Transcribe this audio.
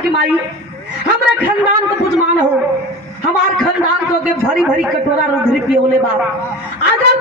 हमरा खानदान को बुझमान हो, हमार खानदान को के भरी भरी कटोरा रुधरी पियोले बा। अगर